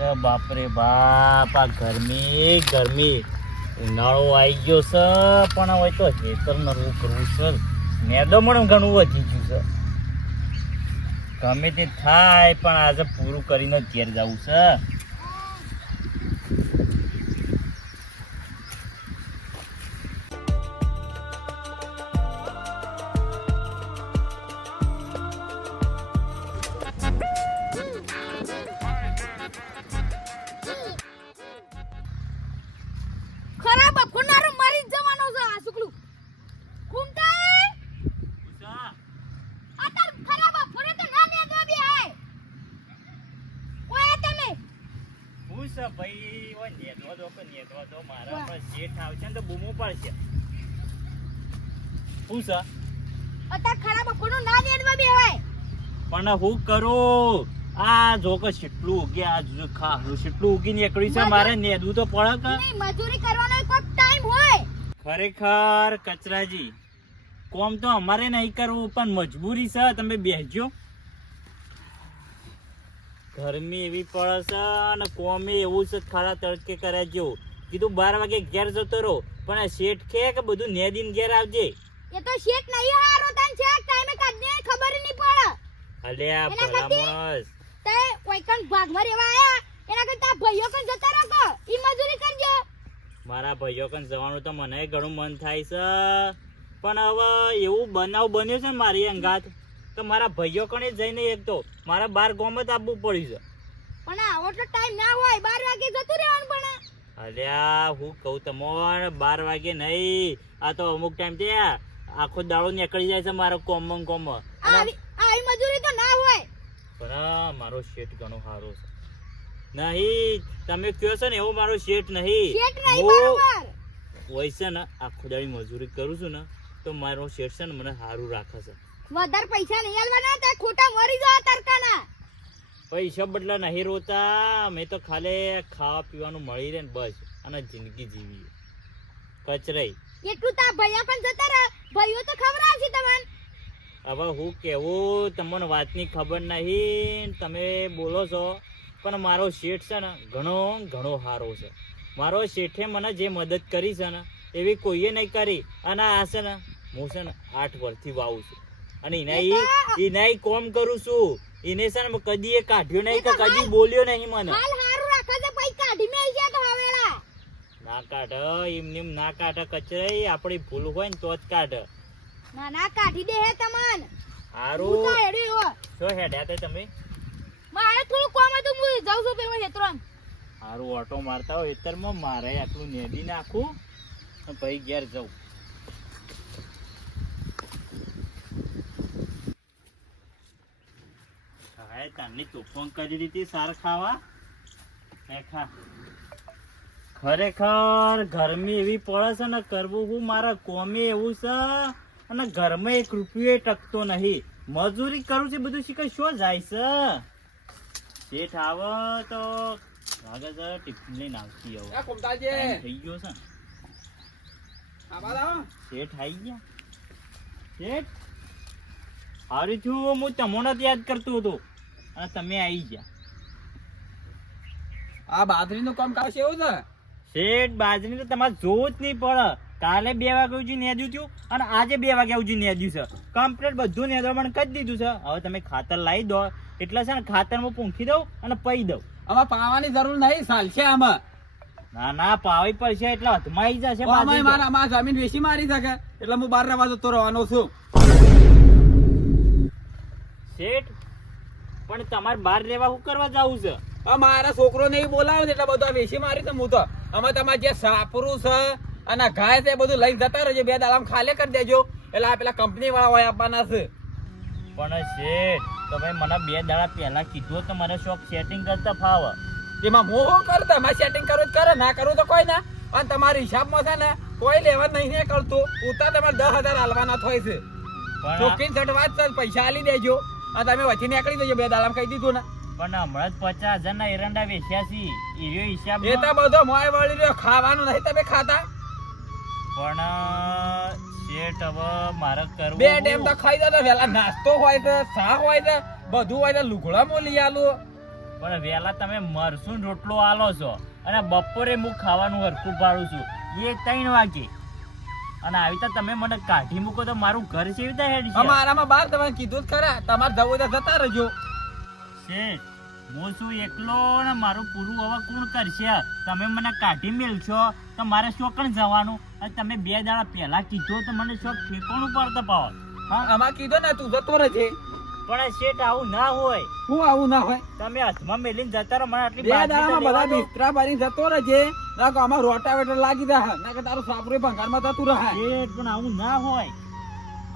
અરે બાપરે બાપ, આ ગરમી ઉનાળો આવી ગયો છે, પણ હવે તો હેતર નરવું કરવું છે. મેદો પણ ઘણું વધી ગયું છે. ગમે તે થાય પણ આજે પૂરું કરીને જ ઘેર જવું છે. પણ હું કરું? આ જો કે કેટલું ઉગે, આ ખારું કેટલું ઉગી નીકળ્યું છે. મારે નેદવું તો પડે કે મજૂરી કરવાનો કોઈ ટાઈમ હોય. ખરેખર કચરાજી, કોમ તો અમારે નહીં કરવું, પણ મજબૂરી છે. તમે બેસજો. ગરમી એવી પડે છે અને કોમે એવું છે, ખાડા તડકે કરે જેવું. કીધું 12 વાગે ઘેર જતો રહો, પણ શેઠ કે બધું નેદીને ઘેર આવજે. એ તો શેઠ નહીં હારો, તને છે ટાઈમે કાઢને ખબર નહીં પડે. અલ્યા ભલા માણસ, તે કોઈ કણ ભાગમાં રહેવા આયા, એના કરતા ભાઈઓ કણ જતા રહો કે ઈ મજૂરી કરજો. મારા ભાઈઓ કણ જવાનું તો મને ઘણું મન થાય છે, પણ હવે એવું બનાવ બન્યો છે ને મારી અંગાત, તો મારા ભાઈઓ કણે જઈને એક તો મારા 12 ગામ જ આપવું પડ્યું છે. પણ આવો તો ટાઈમ ના હોય, 12 વાગે જતું રહેવાનું. પણ અલ્યા હું કહું તમને, 12 વાગે નહીં, આ તો અમુક ટાઈમ છે આખો દાડો નીકળી જાય છે મારો કોમ. આવી મજૂરી તો ના હોય. પણ મારો શેઠ ઘણો સારો છે. નહીં તમે કહો છો ને એવો મારો શેઠ નહીં. હોય છે ને આખો દાડી મજૂરી કરું છું ને, તો મારો શેઠ છે ને મને સારું રાખે છે. વધારે પૈસા નહીં આલવાના, તે ખોટા મરી જાવ તરકાના. પૈસા બદલા નહીં રોતા, મેં તો ખાલી ખાવા પીવાનું મળી રહે ને બસ, અને જિંદગી જીવી. કચરાઈ એટલું તા ભૈયા પણ જતા રહે, ભાઈઓ તો ખબર છે તમને. હવે હું કેવું, તમને વાતની ખબર નહીં, તમે બોલો છો, પણ મારો શેઠ છે ને ઘણો સારો છે. મારો શેઠે મને જે મદદ કરી છે ને એવી કોઈએ નહીં કરી. અને આ છે ને હું છે ને 8 વર્ષથી વાવું છું, અને એના કોમ કરું છું. એને છે ને કદી એ કાઢ્યો નહીં કે કદી બોલ્યો નહીં મને. ના કાઢ, એમ ના કાઢ કચરાઈ. આપણી ભૂલ હોય ને તો જ કાઢ. ના કાઢી દે હે તમન. હારું છો હેડ્યા તે તમે? મારે થોડું કામ હતું, હું જાઉં છું પેલો હેતરોન. હારું ઓટો મારતા હોય ખેતરમાં, મારે આટલું નેદી નાખું પછી ઘેર જવું. હા તારની તોફાન કરી દીધી સાર ખાવા. ખરેખર ગરમી એવી પડે છે ને, કરવું હું મારા કોમે એવું છે, અને ઘરમાં 1 રૂપિયો ટકતો નહીં. મજૂરી કરું છે બધું શીખે શું જાય છે. શેઠ આવે તો લાગે છે ટિફિન લઈને આવતી. હવે થઈ ગયો છે. શેઠ આવી ગયા. શેઠ હારું છું, હું તમને જ યાદ કરતો હતો અને તમે આવી ગયા. આ બાજરીનું કામ કામ છે એવું છે શેઠ? બાજરી તો તમારે જોવું જ નહીં પડે. કાલે 2 વાગ્યા સુધી નેદ્યું હતું અને આજે 2 વાગ્યા સુધી નેદ્યું છે. કમ્પ્લીટ બધું નેદવાનું કરી દીધું છે. હવે તમે ખાતર લાવી દો એટલે છે ને ખાતરમાં પૂંખી દઉં અને પઈ દઉં. આમાં પાવાની જરૂર નહીં, ચાલશે આમાં. ના પાવી પડશે એટલે હથમાઈ જશે. મારા જમીન વેચી મારી શકે એટલે હું 12 વાગે જતો રહેવાનો છું. શેઠ પણ તમારે બહાર રહેવા શું કરવા જવું છે? મારા છોકરો ને બોલાવે એટલે બધું વેચી મારી તો હું તો. અમે તમારે જે સાપરું છે અને ગાય છે બધું લઈને જતા રહેજો. 2 દાડા ખાલી કરી દેજો, એટલે આ પેલા કંપની વાળા હોય આપવાના છે. પણ શેઠ તમે મને 2 દાડા પહેલા કીધું તો મને શોખ સેટિંગ કરતા ફાવે. એમાં હું શું કરું? તમારે સેટિંગ કરવું જ કરે, ના કરવું તો કોઈ ના. અને તમારા હિસાબમાં છે ને કોઈ લેવા નહીં કરતું. ઉતા તમારે 10,000 હાલવાના થાય છે. ચોખ્ખી સટ વાત છે, પૈસા આલી દેજો અને તમે વચ્ચે નીકળી દેજો. 2 દાડા કહી દીધું ને. પણ હમણાં જ 50,000 ના એરંડા વેચ્યા છે. એનો હિસાબ એ તો બધો મોય વળી રહ્યો, ખાવાનું નહીં તમે ખાતા. પણ શેઠ હવે મારે કરવું 2 ટાઈમ તો ખાઈ દો. વેલા નાસ્તો હોય તો ચા હોય તો બધું હોય તો લુગડા માં લઈ આલું. પણ વહેલા તમે મરસું રોટલો આલો છો અને બપોરે હું ખાવાનું હરખું પાડું છું એ 3 વાગે અને આવી રીતે તમે મને કાઢી મૂકો તો મારું ઘર કેવી રીતે હેડ છે? અમારામાં બાર તમે કીધું જ ખરા, તમારે જવું તો જતા રહેજો. શેઠ હું છું એકલો ને મારું પૂરું હવે કોણ કરશે? તમે મને કાઢી મેલશો તો મારે શું કણ જવાનું? અને તમે 2 દાડા પહેલા કીધું તો મને શું ઠેકાણું પડતો પાવ? હા અમાર કીધું ને તું જતો રહેજે. પણ શેઠ આવું ના હોય. હું આવું ના હોય? તમે હાથમાં મેલીને જતા રહો, મને આટલી 2 બાજી તો દાડામાં લેવા બધા દો. બિસ્તરા ભરીને જતો રહેજે. ના કે આમાં રોટાવેટર લાગી જાય, ના કે તારું સાપરું ભંગારમાં જતું રહે. શેઠ પણ આવું ના હોય.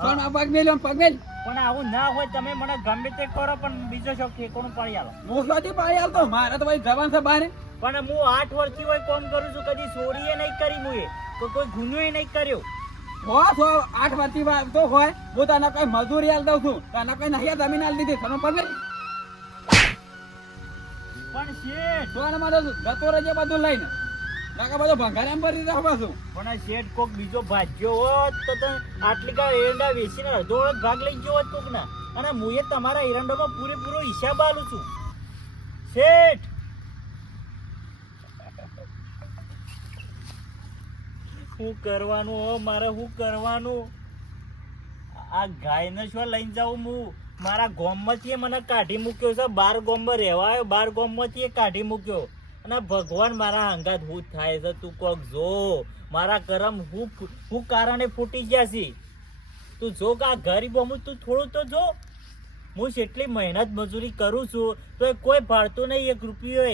પણ આ પગ મેલ્યો પગ મેલ. પણ આવું ના હોય. તમે મને ગમે તે કરો પણ બીજો શોખ ઠેકાણું પાડી આલો. મોસલાથી પાડી હાલતો મારે તો ભાઈ જવાન છે બહાર. પણ હું 8 વર્ષથી હોય કોમ કરું છું, કદી ચોરીએ નહીં કરી હું એ તો કોઈ ગુનો નહીં કર્યો. હો 8 વર્ષથી વાત તો હોય. હું તને કઈ મજૂરી હાલ દઉં છું, તને કઈ નહીં જમીન હાલ દીધી. તને પગ મેલ. પણ શેઠ તો આને મારે જતો રહેજે બધું લઈને. ના કે બધો ભંગાર એમ ભરી રાખવા છું. પણ આ શેઠ કોક બીજો ભાગ્યો હોત તો તમે આટલી કા એરંડા વેચીને અડધો ભાગ લઈ ગયો હોત કોક ના. અને હું એ તમારા એરંડામાં પૂરેપૂરો હિસાબ આલું છું શેઠ. શું કરવાનું હો મારે? શું કરવાનું? આ ગાયને શું લઈને જાઉં હું? મારા ગામમાંથી મને કાઢી મૂક્યો છે. 12 ગામમાં રહેવા આવ્યો, 12 ગામમાંથી કાઢી મૂક્યો. અને ભગવાન મારા અંગાત હું થાય છે તું કોક જો. મારા કરમ હું કારણે ફૂટી ગયા છે. તું જો કે આ ગરીબ હું તું થોડું તો જો. હું જેટલી મહેનત મજૂરી કરું છું તો એ કોઈ ભાડતું નહીં 1 રૂપિયો.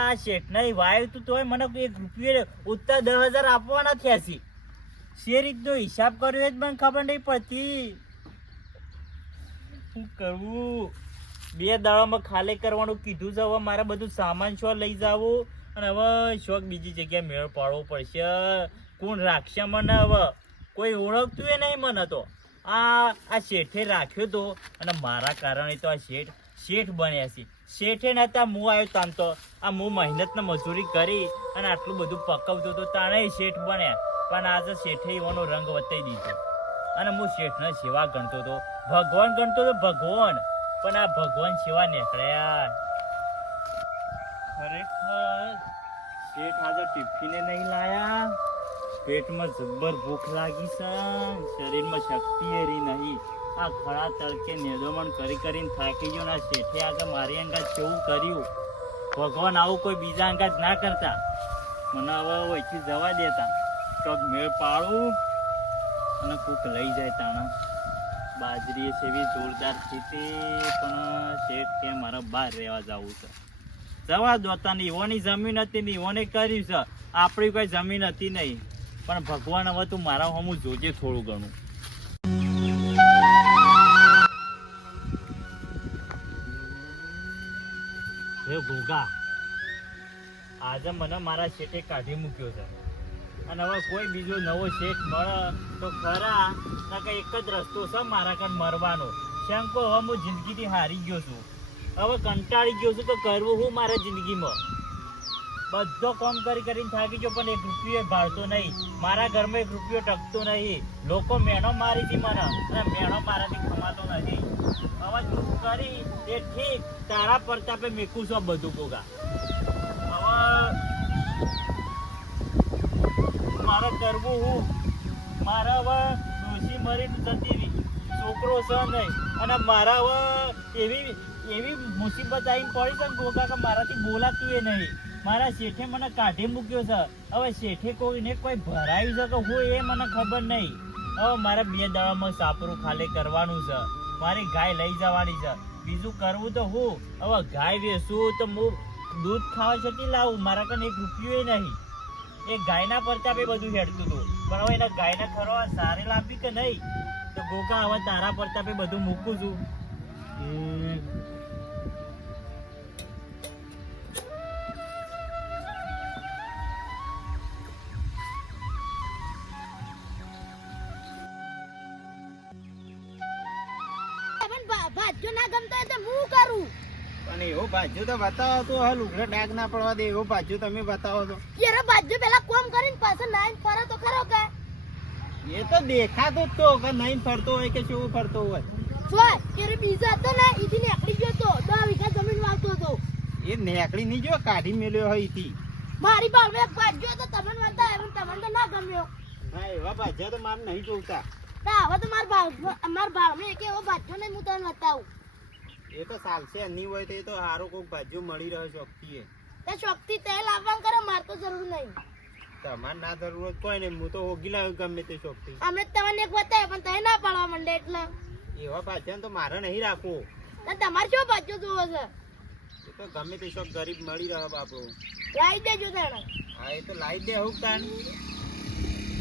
આ શેઠ નહીં વાય તું તોય મને 1 રૂપિયો ઉત્તર 10,000 આપવાના થયા છે. શે રીતનો હિસાબ કર્યો જ મને ખબર નહીં પડતી. શું કરવું? 2 દાડામાં ખાલી કરવાનું કીધું છે. હવે મારે બધું સામાન શો લઈ જવું અને હવે શોખ બીજી જગ્યાએ મેળ પાડવો પડશે. કોણ રાખશે મને? હવે કોઈ ઓળખતું એ નહીં મને તો. આ શેઠે રાખ્યો તો અને મારા કારણે તો આ શેઠ બન્યા છે. શેઠે નતા હું આવ્યો તામ તો આ હું મહેનત ને મજૂરી કરી અને આટલું બધું પકવતો તો તાણે શેઠ બન્યા. પણ આજે શેઠે એવાનો રંગ વતાવી દીધો અને હું શેઠને સેવા ગણતો હતો, ભગવાન ગણતો હતો ભગવાન. પણ આ ભગવાન સેવા નીકળ્યા. ખરેખર શેઠ આજે ટિફિને નહીં લાયા. પેટમાં જબ્બર ભૂખ લાગી છે, શરીરમાં શક્તિ એરી નહીં. આ ખરા તડકે નેદોમણ કરીને થાકી ગયો. ના શેઠે આગળ મારી અંગાત કેવું કર્યું. ભગવાન આવું કોઈ બીજા અંગાત ના કરતા. મને હવે વહીથી જવા દેતા. ચોક મેળ પાડું અને કોક લઈ જાય તાણા. બાજરી સેવી જોરદાર સ્થિતિ પણ શેઠ કે મારા બહાર રહેવા જવું છે. જવા દોતા ને ઈવોની જમીન હતી ને ઈવોને કર્યું છે. આપણી કોઈ જમીન હતી નહીં. પણ ભગવાન હવે તું મારા હમું જોજે થોડું ઘણું. હે ભોગા, આજે મને મારા શેઠે કાઢી મૂક્યો છે અને હવે કોઈ બીજો નવો શેઠ મળે તો ખરા. કે એક જ રસ્તો છે મારા કાન મરવાનો. શંકો હવે હું જિંદગીથી હારી ગયો છું. હવે કંટાળી ગયો છું તો કરવું હું મારા જિંદગીમાં. બધો કામ કરીને થાકી ગયો પણ 1 રૂપિયો ભાળતો નહીં. મારા ઘરમાં 1 રૂપિયો ટકતો નહીં. લોકો મેણો મારી હતી મને અને મેણો મારાથી ખમાતો નથી. હવે તું કરી એ ઠીક, તારા પ્રતાપે મેકું છું બધું ભોગા. હવે મારે કરવું હું? મારે હવે ડોશી મરી જતી રહી, છોકરો છે નહીં અને મારા હવે એવી મુસીબત આવીને પડી છે ને ભોગા કે મારાથી બોલાતું એ નહીં. મારા શેઠે મને કાઢી મૂક્યો છે. હવે શેઠે કોઈને કોઈ ભરાયું છે કે હું એ મને ખબર નહીં. હવે મારે 2 દાડામાં સાપરું ખાલી કરવાનું છે. મારી ગાય લઈ જવાની છે. બીજું કરવું તો હું હવે ગાય વેચું તો હું દૂધ ખાવા છતી લાવું. મારા કને 1 રૂપિયો નહીં. એ ગાયના પ્રતાપે બધું હેડતું હતું. પણ હવે એના ગાયને ખરવા સારે લાવી કે નહીં તો ગોકા હવે તારા પ્રતાપે બધું મૂકું છું. ભાજ્યો ના ગમતો હોય તો હું કરું. અને એવો ભાજ્યો તો બતાવો તો હાલ ઉઘરા ડાઘ ના પડવા દે. એવો ભાજ્યો તમે બતાવો તો યાર ભાજ્યો પેલા કોમ કરીને પાછો નાઈન ફરે તો ખરો કે એ તો દેખાતું જ તો કે નહીં ફરતો હોય કે શું ફરતો હોય. જોય કે બીજો હતો ને ઈથી નીકળી ગયો તો 10 વીઘા જમીન વાવતો હતો. એ નેકળી નહીં જો કાઢી મેલ્યો હોય ઈથી. મારી બાળમાં એક ભાજ્યો તો તમને બતાવે પણ તમને તો ના ગમ્યો. ના એવા ભાજ્યા તો મારે નહીં જોતા. ના હવે તો મારા બાળમાં એક એવો ભાજ્યો ને હું તમને બતાવું. એ તો ચાલશે નહીં હોય તો એ તો સારો કોઈક ભાજ્યો મળી રહ્યો શોખથી એ. તે શોખથી તેલ આવવાનું કરે મારે તો જરૂર નહીં. તમારે ના જરૂરત કોઈ નહીં, હું તો ઓગી લાવ્યો ગમે તે શોખથી. અમે જ તમને એક બતાવે પણ તમે ના પાડવા માંડે એટલે. એવા ભાજ્યા તો મારે નહીં રાખવું. તો તમારે શું ભાજ્યો જોવો છે? એ તો ગમે તે શોખ ગરીબ મળી રહ્યો બાપુ. લાવી દેજો તાણે. હા એ તો લાવી દે હું તાન.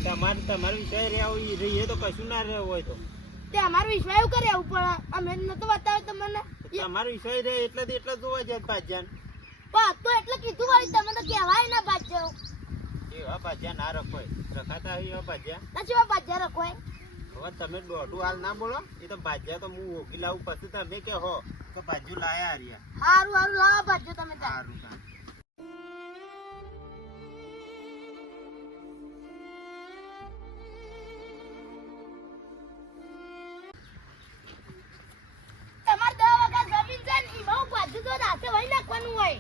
તમારે વિષય રહ્યા રહીએ તો કશું ના રહ્યો હોય તો. તે અમારો વિશ્વાસ એવું કરે એવું પણ અમે નતો બતાવ્યો તમને. તમારો વિષય રહે એટલે જોવા જાય ભાજ્યા. પણ તો એટલે કીધું વળી તમે તો કહેવાય ના ભાજ્યો. એવા ભાજ્યા ના રખવાય. રખાતા હોય એવા ભાજ્યા. ના શું ભાજ્યા રખવાય? હવે તમે દોઢું હાલ ના બોલો. એ તો ભાજ્યા તો હું ઓગી લાવું પછી તમે કે હો તો ભાજ્યું લાયા હરિયા. હારું હારું લાવો ભાજ્યો તમે તાર. સારું કામ. તમારે 10 વીઘા જમીન છે ને એમાં હું ભાજ્યું તો રાતે વહી નાખવાનું હોય.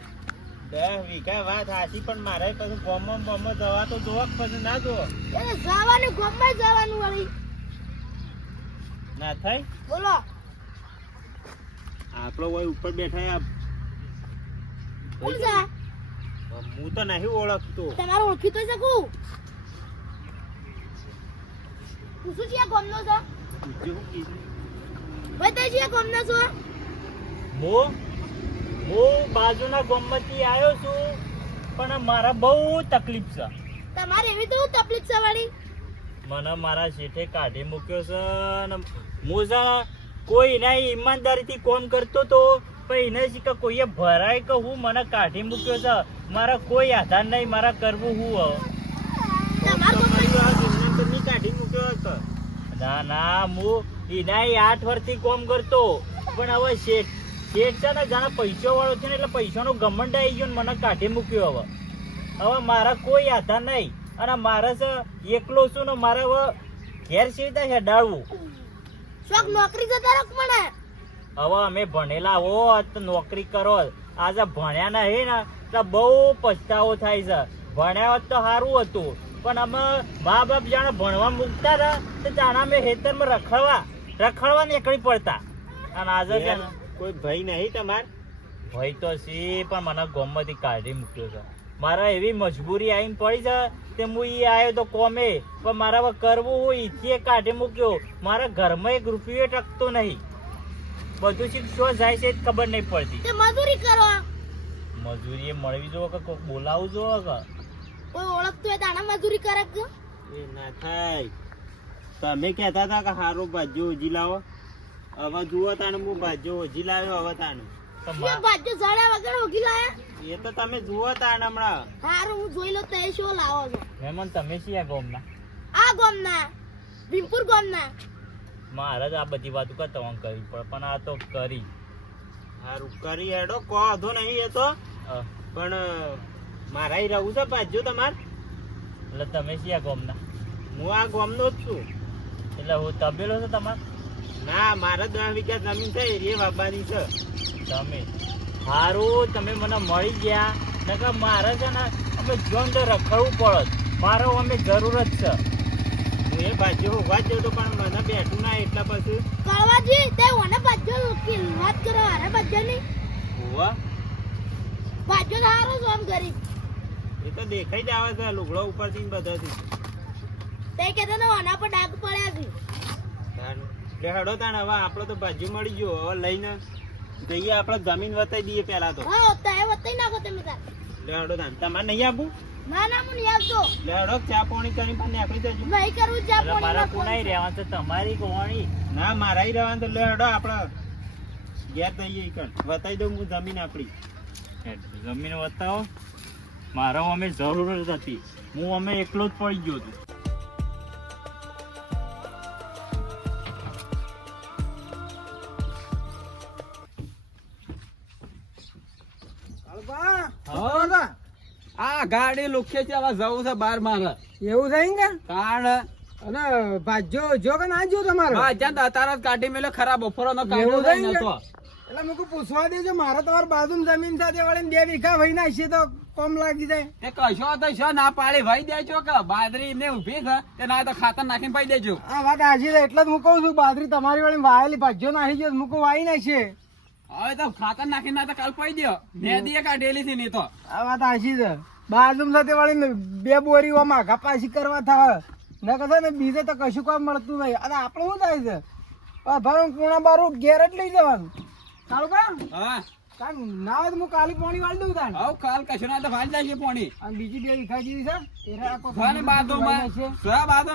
10 વીઘા વાત હાચી પણ મારે પછી ગોમમાં જવા તો જોવા પછી ના જોવો એટલે જવાનું ગામમાં જવાનું વળી. ના થાય. બોલો આપણો હોય ઉપર બેઠા કોણ છે? હું તો નહીં ઓળખતો. તમારે ઓળખી તો શકું. પૂછું છે ગામનો છો? બીજું શું કીધું? બતાવી છે ગામનો છો? હું બાજુના ગામમાંથી આવ્યો છું પણ મારા બહુ તકલીફ છે. તમારે એવી તો તકલીફ છે વળી. મને મારા શેઠે કાઢી મૂક્યો છે ને હું છે કોઈ એના ઈમાનદારીથી કોમ કરતો તો પણ એને કે કોઈએ ભરાય કે હું મને કાઢી મૂક્યો છે. મારા કોઈ આધાર નહીં, મારા કરવું હું કાઢી મૂક્યો હતો. ના હું એના 8 વર્ષથી કોમ કરતો પણ હવે શેઠ છે ને જાણે પૈસો વાળો છે ને એટલે પૈસાનો ઘમંડ આવી ગયો ને મને કાઢી મૂક્યો. હવે મારા કોઈ આધાર નહીં અને મારે છે એકલો છું ને મારે હવે ઘેર સીધા છે ડાળવું. શોખ નોકરી જતા રખ મને. હવે અમે ભણેલા હોત તો નોકરી કરો. આજે ભણ્યા નહીં ને તો બહુ પછતાવો થાય છે. ભણ્યા હોત તો સારું હતું પણ અમે મા બાપ જાણે ભણવા મૂકતા હતા તો જાણે અમે ખેતરમાં રખડવા નીકળી પડતા. અને આજે છે ને કોઈ ભય નહીં તમારે? ભાઈ તો સી પણ મને ગામમાંથી કાઢી મૂક્યો છે. મારા એવી મજબૂરી આવીને પડી છે કે હું એ આવ્યો તો કોમે પણ મારા હવે કરવું હું ઈથી કાઢી મૂક્યો. મારા ઘરમાં 1 રૂપિયો ટકતો નહીં. બધું શીખશો જાય છે ખબર નહીં પડતી. તે મજૂરી કરો. મજૂરી એ મળવી જોવો કે કોઈક બોલાવવું જોવો કે કોઈ ઓળખતું હોય તાણે મજૂરી કરે કે? એ ના થાય. તમે કહેતા હતા કે સારું ભાજ્યો ઓજી લાવો. હવે જુઓ તાણે હું ભાજ્યો ઓજી લાવ્યો. હવે તાણે તો શું ભાજ્યો જડ્યા વગર ઉગી લાયા? એ તો તમે જુઓ તાણે હમણાં. હારું હું જોઈ લઉં તો એ શું લાવો છો. મહેમાન તમે છીએ આ ગામના? આ ગામના ભીમપુર ગામના. મારે જ આ બધી વાતો કરતા હું કરવી પડે પણ આ તો કરી. સારું કરી હેડો કો વાંધો નહીં. એ તો પણ મારા રહું છે ભાજ્યો તમારે. એટલે તમે છીએ આ ગામના? હું આ ગામનો જ છું. એટલે હું તબેલો છે તમારે? ના મારે 10 વીઘા જમીન છે એ વાવવાની છે. તમે સારું તમે મને મળી ગયા નકર મારે છે ને અમે જોન તો રખડવું પડે. મારો અમે જરૂર જ છે. હું એ ભાજ્યો હોવા જ જતો પણ મને બેઠું ના એટલા પછી કળવાજી તે ઓને ભાજ્યો વાત કરો. હારે ભાજ્યો નહીં હોવા ભાજ્યો તો હારો છો આમ ગરીબ. એ તો દેખાઈ જ આવે છે લુગડો ઉપરથી બધાથી. તે કહેતો ને ઓના પર ડાઘ પડ્યા છે. એટલે હેડો તાણ હવે આપણો તો ભાજ્યો મળી ગયો. હવે લઈને જઈએ આપણે જમીન વતાઈ દઈએ પેલા તો. હા તો એ વતાઈ નાખો તમે તાર. એટલે હેડો તાણ તમારે નહીં આપવું? ના ના હું નહીં આવતો. એટલે હેડો ચા પાણી કરી પણ નીકળી જજો. નહીં કરવું જા એટલે મારા કોનાય રહેવાનું છે તમારી કોણી? ના મારા રહેવાનું તો એટલે હેડો આપણે ઘેર જઈએ કણ વતાઈ દઉં હું જમીન આપણી. જમીન બતાવો. મારો અમે જરૂર જ હતી. હું અમે એકલો જ પડી ગયો હતો. આ ગાડી લુખે છે હવે જવું છે બાર મારે. એવું થાય ને કારણ અને ભાજ્યો જો કે ના જો તમારે હા જ્યાં દાતાર જ કાઢી મેલે ખરાબ બપોરનો એવું કાઢ્યો થાય ને? નતો. એટલે મુકુ પૂછવા દેજો, મારે તમારી બાજુમાં જમીન સાથે વળીને 2 વીઘા વહી નાખીએ તો કોમ લાગી જાય. તે કશો તો શો ના પાડી ભાઈ દેજો કે બાજરી ને ઊભી છે તે ના તો ખાતર નાખીને પાઈ દેજો. આ વાત હાચી છે, એટલે જ હું કહું છું બાજરી તમારી વળી વાયેલી ભાજ્યો નાખી ગયો મુકુ વાઈ નાખીએ. હવે તો ખાતર નાખીને ના તો કાલ પાઈ દો મેદી કાઢેલી છે ની તો. આ વાત હાચી છે, બાજુમાં સાથે વળીને 2 બોરીઓ માઘા પાછી કરવા થાય ન કહેતો ને બીજે તો કશું કામ મળતું નહીં. અને આપણે શું થાય છે ભરણ પૂણા બારું ઘેર જ લઈ જવાનું. સારું કામ હા ના હોય તો હું કાલે પાણી વાળી દઉં તાણ. હવે કાલ કશું ના તો ભાઈ જાય છે પાણી. અને બીજી 2 વીઘા જેવી છે એરા આખો અને બાજુમાં છે.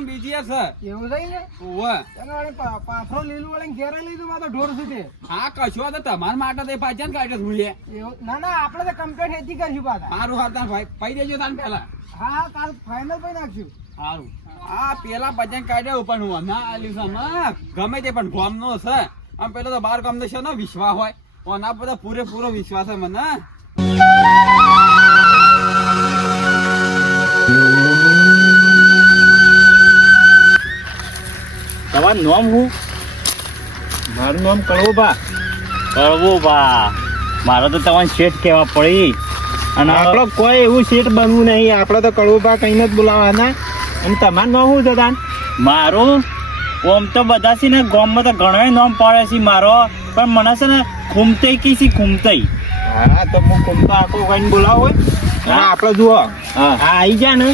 બીજી એ છે. એવું થઈ ને ઓવે. એને વળી પાથરો લીલું વળી ઘેરે લઈ જવું, આ તો ઢોર સુધી. હા કશો તો તમારા માટે તો પાછા કાઢે ભૂલીએ. એવું ના ના આપણે તો કમ્પ્લીટ ખેતી કરશું પાછા. સારું હારતા ભાઈ પાઈ દેજો તાન પેલા. હા કાલ ફાઇનલ પઈ નાખશું. સારું આ પેલા પચાસ કાઢ્યો પણ હું ના આલ્યું છે હમણાં. ગમે તે પણ ગોમ નો છે આમ પેલો તો 12 ગામ નો છે ને વિશ્વાસ હોય ઓના બધા પૂરેપૂરો વિશ્વાસ છે મને. તમારું નામ હું? મારું નામ કળવોબા. કળવોબા. મારે તો તમારે શેઠ કહેવા પડી. અને આપણો કોઈ એવું શેઠ બનવું નહીં, આપણે તો કળવોબા કહીને જ બોલાવવાના. અને તમારું નામ શું છે તાન? મારું ઓમ તો બધા છે ને ગામમાં તો ઘણા નામ પડે છે મારો, પણ મને છે ને ખૂમતઈ કી છે ખૂમતઈ. હા તો હું કુમતો આખો કહીને બોલાવો હોય. હા આપણે જુઓ હા. આ આવી જા ને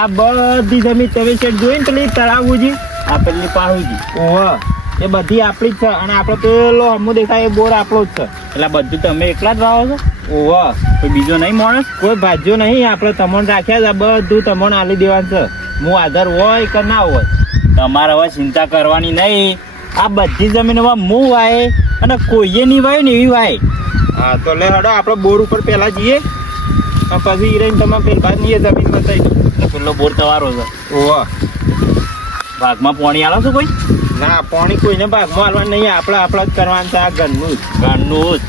આ બધી જમીન તમે શેઠ જોઈ ને પેલી તળાવજી આ પેલી પાહુજી. ઓહ એ બધી આપણી જ છે. અને આપણે પેલો હમું દેખાય એ બોર આપણો જ છે. એટલે બધું તમે એકલા જ વાવો છો? ઓહ કોઈ બીજો નહીં માણસ? કોઈ ભાજ્યો નહીં, આપણે તમને રાખ્યા છે, બધું તમને આલી દેવાનું છે. હું આધાર હોય કે ના હોય. તમારે હવે ચિંતા કરવાની નહીં. આ બધી જમીન હવે હું વાય અને કોઈએ નહીં વાય ને એવી વાય. હા તો લે હડો આપણે બોર ઉપર પેલા જઈએ અને પછી ઈરાઈને તમે પેલી બાદ ની જમીનમાં થઈ પેલો બોર તમારો છે. ઓહ ભાગમાં પાણી આલો છો કોઈ? ના પાણી કોઈને ભાગમાં હાલવાનું નહીં, આપણે આપણા જ કરવાનું છે. આ ઘરનું જ ઘરનું જ.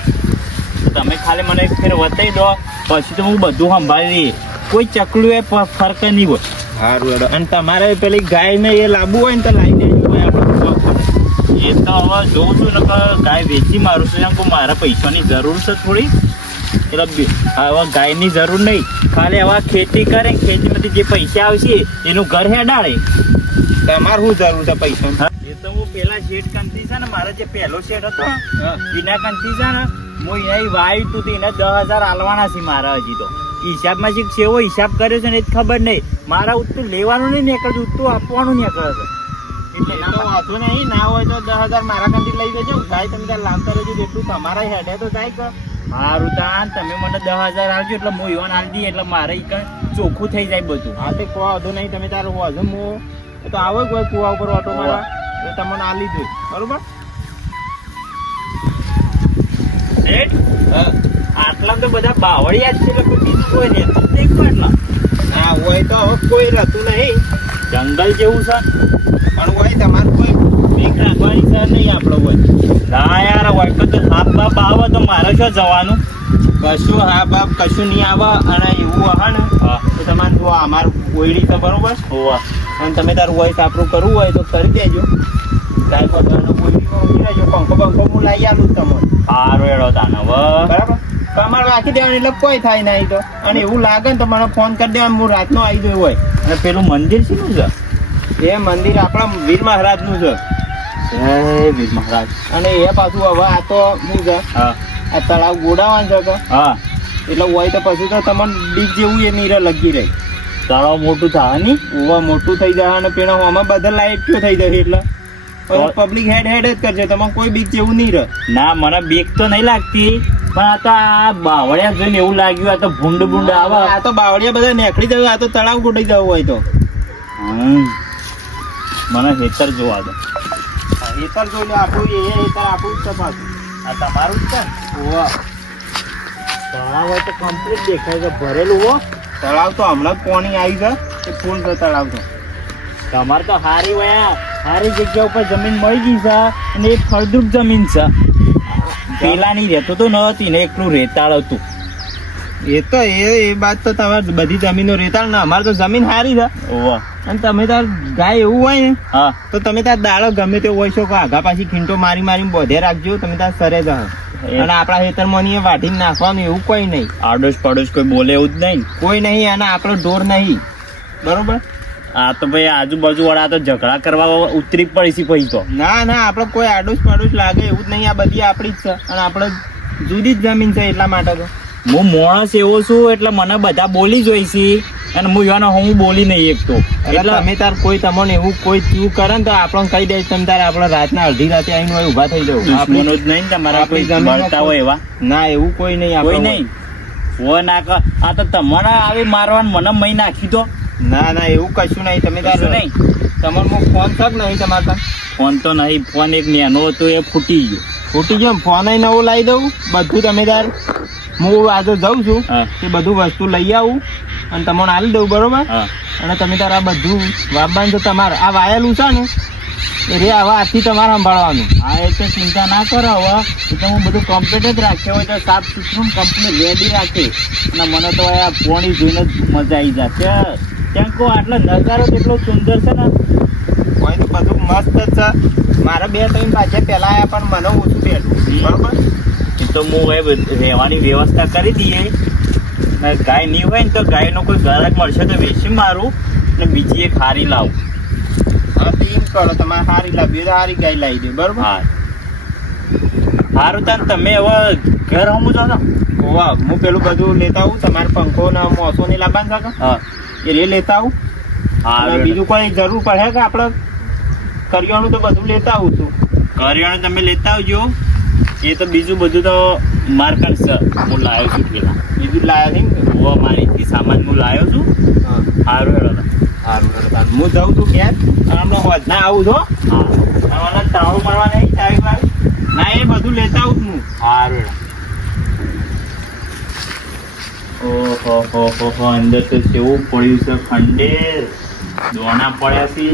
તમે ખાલી મને એક ફેર બતાવી દો પછી તો હું બધું સંભાળી લઈએ. કોઈ ચકલું એ ફરક નહીં હોય. સારું હેડો. અને તમારે પેલી ગાય ને એ લાવવું હોય ને તો લાવી દેજો ભાઈ, આપણે એ તો હવે જોઉં છું ને કે ગાય વેચી મારું છું એમ કે મારે પૈસાની જરૂર છે થોડી. એટલે હવે ગાયની જરૂર નહીં, ખાલી હવે ખેતી કરે ખેતીમાંથી જે પૈસા આવશે એનું ઘર હેડાડે. તમારે શું જરૂર છે પૈસા? એ તો હું પેલા શેઠ કંથી છે ને મારો જે પહેલો શેઠ હતો એના કંથી છે ને હું અહીંયા વાયુ તું એને 10,000 આલવાના છે મારા. હજી તો હિસાબમાં છે કેવો હિસાબ કર્યો છે ને એ જ ખબર નહીં. મારા ઉત્તું લેવાનું નહીં નીકળતું, ઉત્તું આપવાનું નીકળે છે. એટલે તો વાંધો નહીં, ના હોય તો 10,000 મારા કાંથી લઈ જજો. ગાય તમે ત્યાં લાવતા રહેજો, એટલું તમારા હેડે તો જાય કે મારું તાન તમે મને 10,000 આવજો એટલે હું ઈવન આલી દઈએ એટલે મારે ઈ કણ ચોખ્ખું થઈ જાય બધું. હા તે કોઈ વાંધો નહીં, તમે તારું વાંધો હું તો આવો કોઈ કુવા ઉપર ઓટો મારવા તો તમને આલી દઉં બરોબર. શેઠ, આટલા તો બધા બાવળિયા જ છે એટલે કોઈ બીજું કોઈ રહેતું જ નહીં એટલા. ના હોય તો હવે કોઈ રહેતું નહીં, જંગલ જેવું છે પણ હોય તમારું કોઈ બીક રાખવાની છે નહીં આપણો હોય. ના યાર હોય તો હાથ બાપ આવે તો મારે શું જવાનું? કશું હા બાપ કશું નહીં આવે. અને એવું હે ને તો તમારે જો અમારું ઓયડી છે બરોબર. હોવા અને તમે તારું વોઇસ આપણું કરવું હોય તો કરી દેજો. ગાય પગવાનો ઓયડીમાં ઉભી રહેજો, પંખો બંખો હું લાવી આલું જ તમને સારું એડો તાન હવે. બરાબર. તમારે રાખી દેવાનું એટલે કોઈ થાય નહીં તો. અને એવું લાગે ને તો મને ફોન કરી દેવાનું, હું રાતનો આવી ગયો હોય. અને પેલું મંદિર શેનું છે? એ મંદિર આપણા વીર મહારાજનું છે. જય વીર મહારાજ. અને એ પાછું હવે આ તો શું છે હા આ તળાવ ગોડાવાનું છે કે હા. એટલે હોય તો પછી તો તમને બીજ જેવું એ નીરે લગી રહી. તળાવ મોટું થાય નહીં? ઓવા મોટું થઈ જાય અને પેલા આમાં બધા લાઈટ થયો થઈ જશે એટલે પબ્લિક હેડ હેડ જ કરશે, તમારે કોઈ બીજ જેવું નહીં રહે. ના મને બીક તો નહીં લાગતી, પણ આ તો આ બાવળિયા જોઈને એવું લાગ્યું આ તો ભૂંડ ભૂંડ આવે. આ તો બાવળિયા બધા નીકળી જવું, આ તો તળાવ ગોડાઈ જવું હોય તો મને ખેતર જોવા દો. હેતર જોઈ લો આપણું, એ હેતર આપણું જ છે પાછું. આ તમારું જ છે? ઓવા તળાવ હોય તો કમ્પ્લીટ દેખાય છે ભરેલું હો. તળાવ તો હમણાં જ પાણી આવી છે, એ ફૂલ છે તળાવ તો. તમારે તો હારી વયા સારી જગ્યા ઉપર જમીન મળી ગઈ છે અને એક ફળદ્રુપ જમીન છે. પેલાની રહેતો તો નહોતી ને એકલું રેતાળ હતું. એ તો એ વાત તો તમારે બધી જમીનો રેતાળ ને અમારે તો જમીન સારી છે ઓવા અને તમે તાર ગાય એવું હોય ને હા તો તમે તાર દાડો ગમે તે હોય છો કે આગા પાછી ખીંટો મારી મારીને બધે રાખજો તમે તાર સરે જ અને આપણા ખેતરમાં ની વાઢીને નાખવાનું એવું કોઈ નહીં. આડોશ પડોશ કોઈ બોલે એવું જ નહીં. કોઈ નહીં અને આપણો ઢોર નહીં. બરોબર. આ તો ભાઈ આજુબાજુ વાળા તો ઝઘડા કરવા ઉતરી પડી છે પછી તો. ના ના આપડે કોઈ આડોશ પાડોશ લાગે એવું જ નહીં. આ બધી આપડી જ છે અને આપણે જુદી જ જમીન છે એટલા માટે તો. હું માણસ એવો છું એટલે મને બધા બોલી જોઈ છે અને હું બોલી નહીં એક તો એટલે તમે તાર કોઈ તમને એવું કોઈ ચૂ કરે ને તો આપણને કહી દે તમે તારે આપણે રાતના અડધી રાતે આવીને હોય ઊભા થઈ જવું. દુશ્મનો જ નહીં ને તમારા કોઈ મળતા હોય એવા. ના એવું કોઈ નહીં. કોઈ નહીં હોય ના કર. આ તો તમારા આવી મારવાનું મને મહી નાખી તો. ના ના એવું કશું નહીં. તમે તાર કશું નહીં. તમારો ફોન થક નહીં તમારા ફોન તો નહીં. ફોન એક નેનો હતો એ ફૂટી ગયો. ફૂટી ગયો. ફોન નવો લાવી દઉં બધું. તમે તાર હું આજે જાઉં છું હા એ બધું વસ્તુ લઈ આવું અને તમને આલી દઉં. બરોબર. હા અને તમે તાર આ બધું વાપવાનું તો તમારે આ વાયેલું છે ને એ રે આવા આથી તમારે સંભાળવાનું. હા એ તો ચિંતા ના કરો. હવે એ તો હું બધું કમ્પ્લીટ જ રાખ્યો હોય તો સાફ સુથરું કમ્પ્લીટ રેડી રાખે. અને મને તો આ પોણી જોઈને જ મજા આવી જશે. ત્યાં કહો આટલો નજારો કેટલો સુંદર છે ને. કોઈ તો બધું મસ્ત જ છે. મારા 2-3 ભાજ્યા પહેલા આવ્યા પણ મને ઓછું બેઠું. બરોબર. એ તો હું હવે રહેવાની વ્યવસ્થા કરી દઈએ. ને ગાય નહીં હોય ને તો ગાયનો કોઈ ગ્રાહક મળશે તો વેચી મારું ને બીજી એક હારી લાવું. હા તો એમ કરો. તમારે સારી લાવી તો સારી ગાય લાવી દે. બરોબર. હા સારું તાન તમે હવે ઘર હમું છો ને. વાહ હું પેલું બધું લેતા આવું. તમારે પંખો ને મોસો ને લાવવાનું છે હા એ રે લેતા આવું. અને હા બીજું કોઈ જરૂર પડે કે આપણે કરિયાણું તો બધું લેતા આવું છું. કરિયાણું તમે લેતા આવજો. એ તો બીજું બધું તો માર્કેટ છે. હું લાવ્યો છું પેલા. બીજું લાયા નહીં ને? હું મારીથી સામાન હું લાવ્યો છું. હા સારું હેડો તાન. સારું હું જાઉં છું ઘેર અને હમણાં હોજના આવું છો. હા મને તાળું મારવા નહીં ચાવી વાળી. ના એ બધું લેતા આવું છું. સારું હેડો. ઓહો હો હો હો અંદર તો કેવું પડ્યું છે ખંડેર. દોણા પડ્યા છે.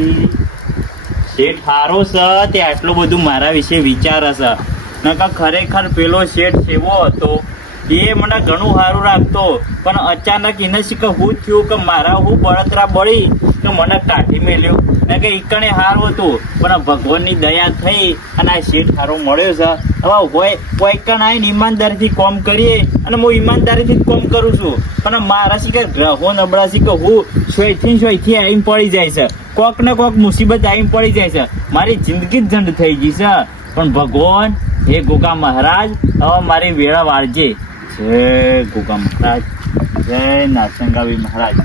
શેઠ સારો છે તે આટલું બધું મારા વિશે વિચારે છે. નકર ખરેખર પેલો શેઠ એવો હતો એ મને ઘણું સારું રાખતો પણ અચાનક એને શીખે હું થયું કે મારા હું બળતરા બળી કે મને કાઢી મેલ્યો ને કે ઈકણે સારું હતું પણ ભગવાનની દયા થઈ અને આ શેઠ સારો મળ્યો છે. હવે હોય કોઈ કણ આવીને ઈમાનદારીથી કામ કરીએ અને હું ઈમાનદારીથી જ કામ કરું છું પણ મારા શીખે ગ્રહો નબળા શીખે હું સોયથી આવીને પડી જાય છે. કોક ને કોક મુસીબત આવીને પડી જાય છે. મારી જિંદગી જ જંડ થઈ ગઈ છે પણ ભગવાન હે ગોગા મહારાજ હવે મારી વેળા વાળજે. જય ગોગા મહારાજ. જય નાચંગાવી મહારાજ.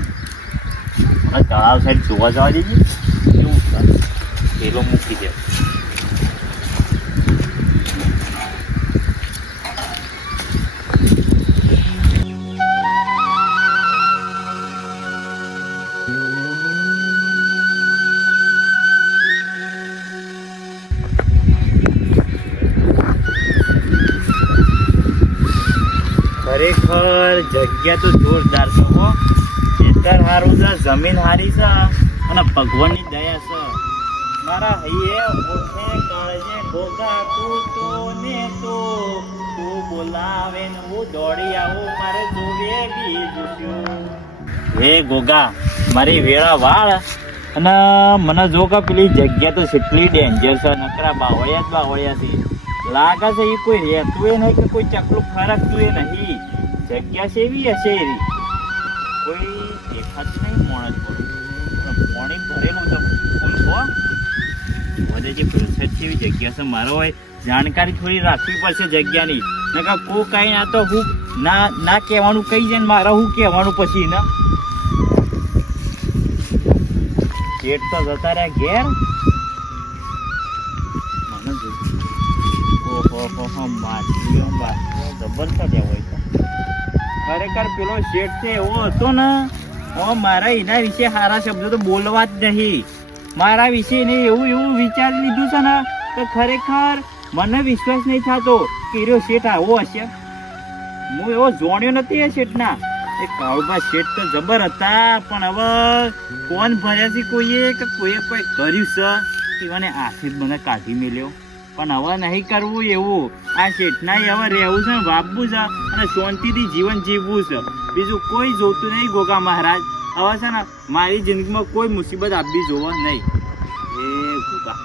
મને તળાવ સાઈડ જોવા જવા દેજે. કેવું છે પેલો મૂકી દે. ખરેખર જગ્યા તો જોરદાર છે હો. ખેતર સારું છે, જમીન સારી છે અને ભગવાનની દયા છે. મારા હૈયે ઓઠે કાળજે ગોગા તું તો ને તો તું બોલાવે ને હું દોડી આવું મારે જોવે બીજું. હે ગોગા મારી વેળા વાળ અને મને જો કે પેલી જગ્યા તો કેટલી ડેન્જર છે. નકરા બાવળિયા છે. લાગે છે એ કોઈ રહેતું એ નહીં કે કોઈ ચકલું ફરકતું એ નહીં. જગ્યા છે એવી હશે એવી કોઈ દેખાતું નહીં. મોણ જ પડું પાણી ભરેલું છે ફૂલ હો. બધે જે પ્રોસેસ જેવી જગ્યા છે મારો હોય જાણકારી થોડી રાખવી પડશે જગ્યાની. નકા કો કાંઈ ના તો હું ના કહેવાનું કહી જાય ને મારે હું કહેવાનું પછી ને. શેઠ તો જતા રહ્યા ઘેર. મને જો ઓહો માછલીઓ જબરદસ્ત હોય છે. ખરેખર પેલો શેઠ છે એવો હતો ને હવે મારા એના વિશે સારા શબ્દો તો બોલવા જ નહીં. મારા વિશે ને એવું વિચારી લીધું છે ને કે ખરેખર મને વિશ્વાસ નહીં થતો કે એરો શેઠ આવો હશે. હું એવો જોણ્યો નથી એ શેઠના. એ કાળુભા શેઠ તો જબર હતા પણ હવે કોણ ભર્યા છે કોઈએ કે કોઈએ કોઈ કર્યું છે કે મને આથી જ મને કાઢી મેલ્યો. પણ હવે નહીં કરવું એવું. આ શેઠના હવે રહેવું છે, વાપવું છે અને શાંતિથી જીવન જીવવું છે. બીજું કોઈ જોતું નહીં ગોગા મહારાજ. હવે છે ને મારી જિંદગીમાં કોઈ મુસીબત આપવી જોવો નહીં. એ ગોગા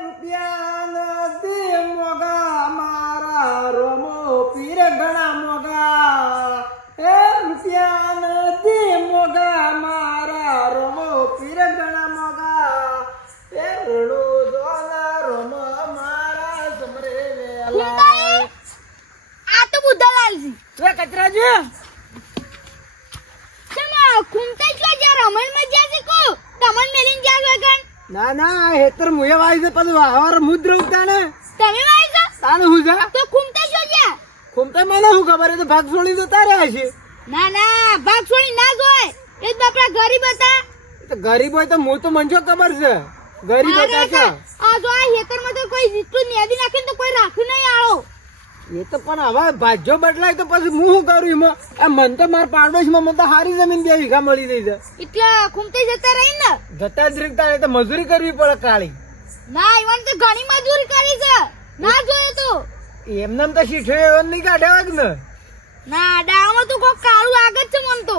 રૂપિયા નથી મોગા મારા રોમો પીર ઘણા મોગા. એ રૂપિયા નથી મોગા મારા રોમો પીર ઘણા મોગા. એ રડો જોલા રોમો મારા સમરે વેલા. આ તો બુદ્ધાલાલજી એ કચરાજી તમે ખૂમતા છો જ્યાં રમણમાં જ્યાં છે કો તમન મેલીન જ્યાં વેગન ના ના હેતર મુએ વાઈ છે પછી વાહર મુદ્ર ઉતા ને તમે વાય છો તાને હું જા તો ખૂમતા છો જ્યાં ખુમતા મને શું ખબર એ તો ભાગ છોડી જતા રહ્યા છે. ના ના ભાગ છોડી ના જોય એ તો આપણા ગરીબ હતા. એ તો ગરીબ હોય તો હું તો મને શું ખબર છે ગરીબ હતા કે આ જો આ હેતરમાં તો કોઈ જીતું નેદી નાખીને તો કોઈ રાખ્યું નહીં આળો. એ તો પણ હવે ભાજ્યો બદલાય તો પછી હું શું કરું એમાં. આ મન તો મારા પાડોશમાં મને તો સારી જમીન 2 વીઘા મળી રહી છે. એટલે ખૂમતા જતા રહી ને જતા જ રીતતા એ તો મજૂરી કરવી પડે કાળી. ના ઈવન તો ઘણી મજૂરી કરી છે ના જોયો તો. એમને તો શીઠે એવન નહીં કાઢ્યા જ ને. ના ડાળમાં તો કોઈ કાળું આગળ છે મન તો.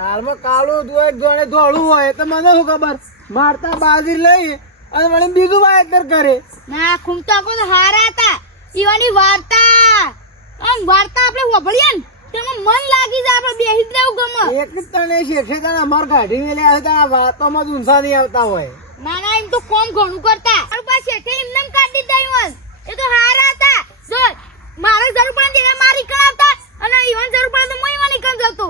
દાળમાં કાળું હોય જોડે ધોળું હોય તો મને શું ખબર. મારતા બાજરી લઈ અને વળી બીજું વાવેતર કરે. ના ખૂમતા કોઈ હારા હતા. ઈવાની વાર્તા આમ વાર્તા આપણે વભળીએ ને તેમાં મન લાગી જાય આપણે બેહી જ રહેવું ગમે. એક જ તને શેઠે તને અમાર કાઢી મેલ્યા છે તારા વાતોમાં જ ઊંસા નહીં આવતા હોય. ના ના એમ તો કોમ ઘણું કરતા મારું પાસે હેઠે એમને એમ કાઢી દીધા ઈવન. એ તો હારા હતા. જો મારે જરૂર પડે તેના મારી કણ આવતા અને ઈવન જરૂર પડે તો હું ઈવન કણ જતો.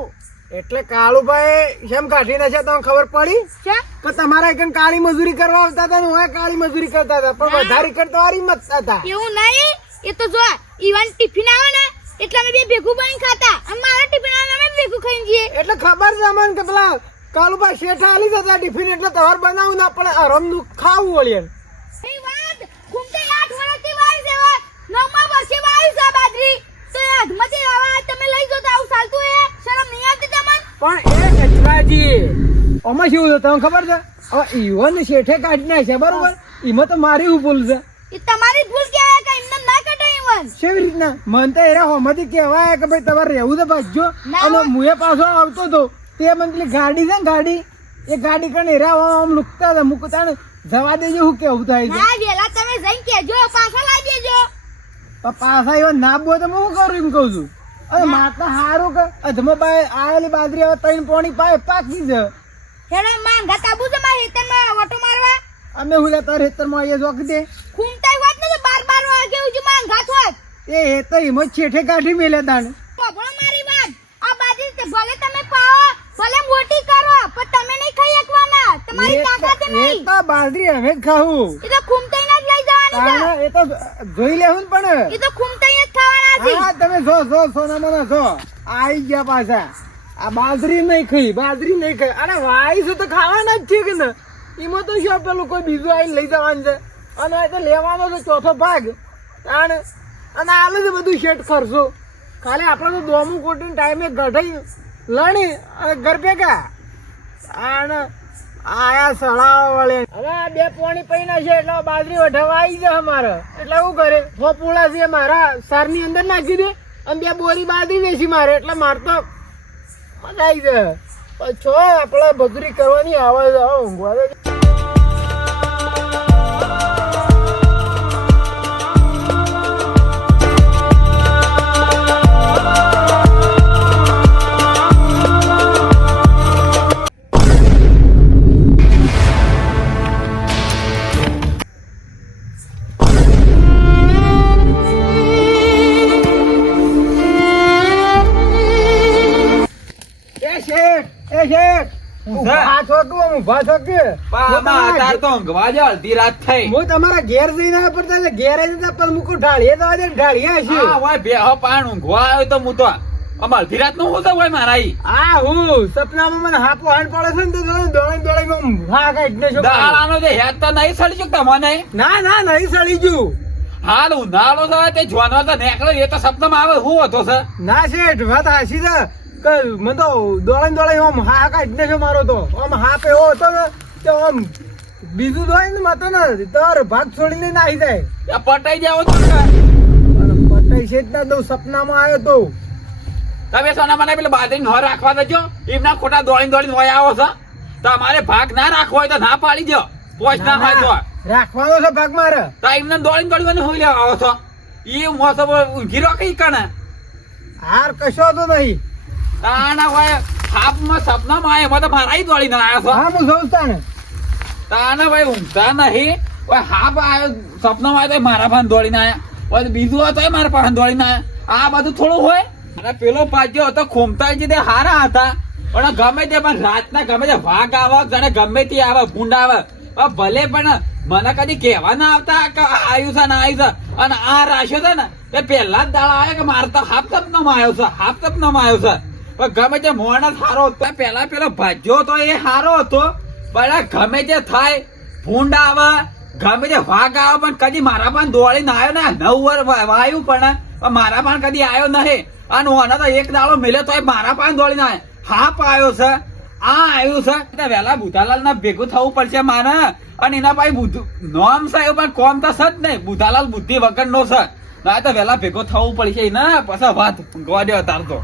એટલે કાળુભાઈ કેમ કાઢી નાખ્યા તમને ખબર પડી છે કે તમારા એકન કાળી મજૂરી કરવા આવતા હતા ને હું કાળી મજૂરી કરતા હતા પણ વધારે કરતા વારી મત હતા. એવું નહીં. એ તો જો ઈવન ટિફિન આવે ને એટલે અમે બે ભેગું બની ખાતા અને મારા ટિફિન આવે અમે ભેગું ખાઈને જઈએ. એટલે ખબર છે અમને કે પેલા કાળુભાઈ શેઠા આલી જતા ટિફિન એટલે તમારે બનાવવું ના પડે આરામનું ખાવું વળીએ. એ વાત ખૂમતે 8 વર્ષથી વાવી છે હવે 9મા વર્ષે વાવી છે બાજરી તો એ અધમતી આવા તમે લઈ જો તો આવું ચાલતું એ શરમ નહીં આવતી તમને. પણ એ કચરાજી આમાં શું છે તમને ખબર છે હવે ઈવન શેઠે કાઢી નાખ્યા બરોબર એમાં તો મારી હું ભૂલ છે. એ તમારી જ ભૂલ કહેવાય કે એમને ના કઢાય ઈવન. કેવી રીતના મન તો એરા હોમાંથી કહેવાય કે ભાઈ તમારે રહેવું તો ભાજ્યો ના અને હોય. મુએ પાછો આવતો હતો તે મને પેલી ગાડી છે ને ગાડી એ ગાડી કણ એરા આમ લુકતા હતા મૂકતા ને જવા દેજો હું કેવું થાય છે. ના વેલા તમે જઈને કહેજો પાછા લાવી દેજો. પણ પાછા એવા ના બોય તો હું કરું એમ કહું છું. અને માતા હારું કે અધમાં બાય આયેલી બાજરી હવે 3 પોણી પાકી છે. હેડો માંગા તાબુ છે મારા હેતરમાં ઓટો મારવા. અમે હું તાર હેતરમાં આવીએ જોક દે ખૂમતાઈ વાત ને 12 વાગે ઉજી માંગા થોત. એ હેતર એમાં છેઠે કાઢી મેલે તાણ. સાંભળો મારી વાત. આ બાજરી તે ભલે તમે પાવો ભલે મોટી કરો પણ તમે નહીં ખાઈ શકવાના. તમારી તાકાત એ નહીં. તો બાજરી અમે જ ખાવું એ તો ખૂમતાઈ જ લઈ જવાની છે. તાણે એ તો જોઈ લેવું ને પણ એ તો ખૂમતાઈ જ ખાવાના છે. હા તમે જો સોના મને જો આઈ ગયા પાછા. આ બાજરી નહીં ખાઈ અને વાઈ છે તો ખાવાના જ છે કે ને એમાં તો શું પેલું કોઈ બીજું આવીને લઈ જવાનું છે અને આ તો લેવાનો છે ચોથો ભાગ અને આલે છે બધું શેઠ ખર્ચો ખાલી આપણે તો દોમું કોટીને ટાઈમે ગઢાઈ લણી અને ઘર ભેગા અને આયા સળાવા વળે હવે આ 2 પોણી પૈના છે એટલે બાજરી વઢાવા આવી જાય અમારે એટલે શું કરે પોપુલા છે મારા સારની અંદર નાખી દે અને 2 બોરી બાજરી વેચી મારે એટલે મારે તો મજા આવી જાય. છો આપણે મજૂરી કરવાની આવે છે હવે ઊંઘવા દે. ઊભા છો કે ઊભા છો કે? અડધી રાત થઈ હું તમારા ઘેર જઈને આવ્યો પણ તમે ઘેર આવી જતા પણ મૂકું ઢાળીએ તો આજે ઢાળીએ છીએ. હા હોય બેહો પાણ ઊંઘવા આવ્યો તો હું તો આમ અડધી રાત નું હોતો હોય મારા ઈ હા હું સપનામાં મને હાપો હાડ પડે છે ને તો દોડી હા કાઢને છો દાડાનો જે હેત તો નહીં સડી ચૂક તમને ના નહીં સડી ગયું. હાલ ઉનાળો છે તે જોવાનો તો નીકળે એ તો સપનામાં આવે હું હતો છે ના શેઠ વાત હાસી છે કે મને તો દોડી આમ હા કાઢને છો મારો તો આમ હાપ એવો હતો ને તો આમ બીજું તો હોય ને મતો ને તાર ભાગ છોડીને નાહી જાય. આ પટાઈ જાવ તો પણ પટાઈ છે જ ના દઉં, સપનામાં આવ્યો તો. તમે સોના મને પેલા બાદરી ન રાખવા દેજો. એમના ખોટા દોડીને હોય આવો છો. તમારે ભાગ ના રાખવો હોય તો ના પાડી દો. પોચ ના હોય તો રાખવાનો છે ભાગ મારે. તો એમને દોડીને હોય લેવા આવો છો. એ મોસમ ઊંઘી રો કઈ કણે હાર કશો તો નહીં. તાના હોય હાપમાં સપનામાં આવે એમાં તો મારા દોડીને આવ્યો છો. હા હું જોઉં તાને. તાના ભાઈ ઊંઘતા નહીં. ઓય હાપ આવ્યો સપનામાં આવ્યો તો મારા પાસે દોડીને આવ્યા. ઓય બીજું હોય તો મારા પાસે દોડીને આવ્યા. આ બધું થોડું હોય. અને પેલો પાછો હતો ખોમતાજી તે હારા હતા. પણ ગમે તે પણ રાતના ગમે તે વાઘ આવે જાણે ગમે તે આવે ભૂંડ આવે ભલે પણ મને કદી કહેવા ના આવતા કે આવ્યું છે ને આવ્યું છે. અને આ રાખ્યો છે ને તે પહેલા જ દાડા આવે કે મારે તો હાફ સપનામાં આવ્યો છે, હાફ સપનામાં આવ્યો છે. પણ ગમે તે મોણસ સારો હતો. પેલા પેલો ભાજ્યો હતો એ સારો હતો. પણ ગમે તે થાય ભૂંડ આવે ગમે તે વાઘ આવે પણ કદી મારા પાસે દોડીને આવ્યો ને 9 વાર વાયું પણ મારા પાસે કદી આવ્યો નહીં. અને ઓને તો એક દાડો મિલે તો મારા પાસે દોડીને આવે. હાપ આવ્યો છે, આ આવ્યું છે. વહેલા બુધાલાલ ના ભેગું થવું પડશે મારે. અને એના પાસે નોમ છે એવું પણ કોમ તો છે જ નહીં. બુધાલાલ બુદ્ધિ વગર નો છે. ના તો વહેલા ભેગો થવું પડશે ને પછી વાત ગોડ્યો તાર તો.